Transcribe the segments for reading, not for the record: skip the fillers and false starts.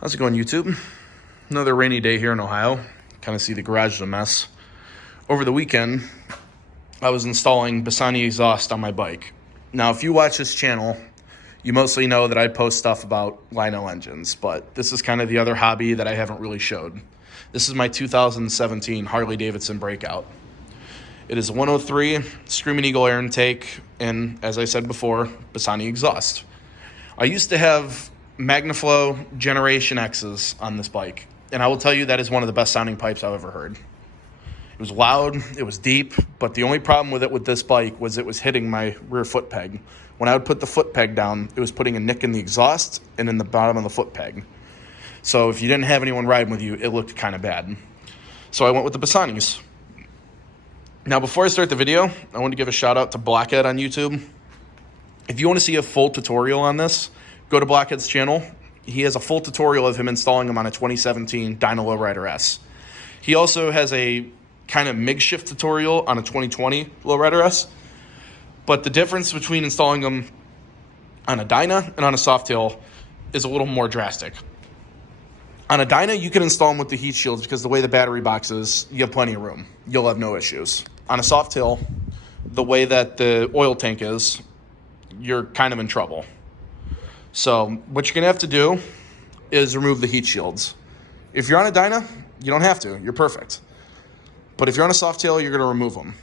How's it going, YouTube? Another rainy day here in Ohio. Kind of see the garage is a mess. Over the weekend, I was installing Bassani exhaust on my bike. Now, if you watch this channel, you mostly know that I post stuff about Lionel engines, but this is kind of the other hobby that I haven't really showed. This is my 2017 Harley Davidson Breakout. It is a 103 Screaming Eagle air intake, and as I said before, Bassani exhaust. I used to have Magnaflow Generation X's on this bike, and I will tell you that is one of the best sounding pipes I've ever heard. It was loud, it was deep, but the only problem with it with this bike was it was hitting my rear foot peg. When I would put the foot peg down, it was putting a nick in the exhaust and in the bottom of the foot peg. So if you didn't have anyone riding with you, it looked kind of bad. So I went with the Bassanis. Now, before I start the video, I want to give a shout out to Blackhead on YouTube. If you want to see a full tutorial on this, go to Blackhead's channel. He has a full tutorial of him installing them on a 2017 Dyna Lowrider S. He also has a kind of MIG shift tutorial on a 2020 Lowrider S. But the difference between installing them on a Dyna and on a Softail is a little more drastic. On a Dyna, you can install them with the heat shields because the way the battery box is, you have plenty of room. You'll have no issues. On a Softail, the way that the oil tank is, you're kind of in trouble. So what you're going to have to do is remove the heat shields. If you're on a Dyna, you don't have to. You're perfect. But if you're on a Softail, you're going to remove them.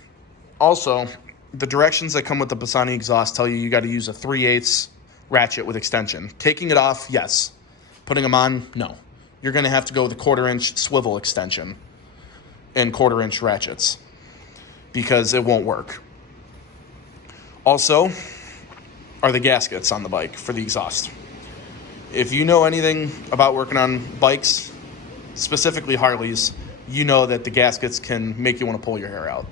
Also, the directions that come with the Bassani exhaust tell you you got to use a 3/8 ratchet with extension. Taking it off, yes. Putting them on, no. You're going to have to go with a 1/4-inch swivel extension and 1/4-inch ratchets because it won't work. Also, are the gaskets on the bike for the exhaust. If you know anything about working on bikes, specifically Harleys, you know that the gaskets can make you want to pull your hair out.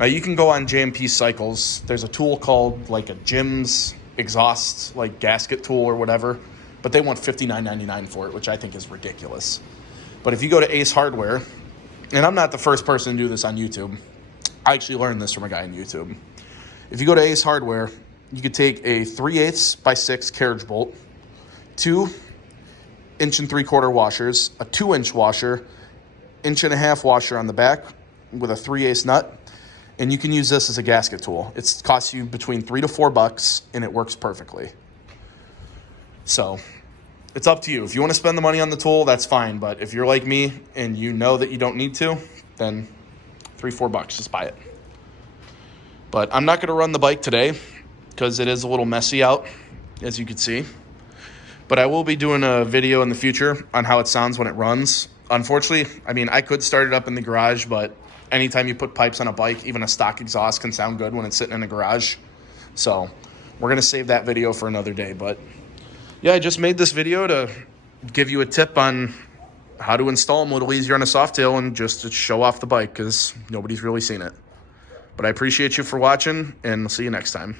Now, you can go on JMP Cycles. There's a tool called like a Jim's exhaust like gasket tool or whatever, but they want $59.99 for it, which I think is ridiculous. But if you go to Ace Hardware, and I'm not the first person to do this on YouTube, I actually learned this from a guy on YouTube. If you go to Ace Hardware, you could take a 3/8 by 6 carriage bolt, 2 1 3/4 washers, a 2-inch washer, 1.5-inch washer on the back with a 3/8 nut, and you can use this as a gasket tool. It costs you between $3 to $4, and it works perfectly. So it's up to you. If you want to spend the money on the tool, that's fine. But if you're like me and you know that you don't need to, then $3, $4, just buy it. But I'm not going to run the bike today because it is a little messy out, as you can see. But I will be doing a video in the future on how it sounds when it runs. Unfortunately, I mean, I could start it up in the garage, but anytime you put pipes on a bike, even a stock exhaust can sound good when it's sitting in a garage. So we're going to save that video for another day. But yeah, I just made this video to give you a tip on how to install them a little easier on a Softail and just to show off the bike because nobody's really seen it. But I appreciate you for watching, and I'll see you next time.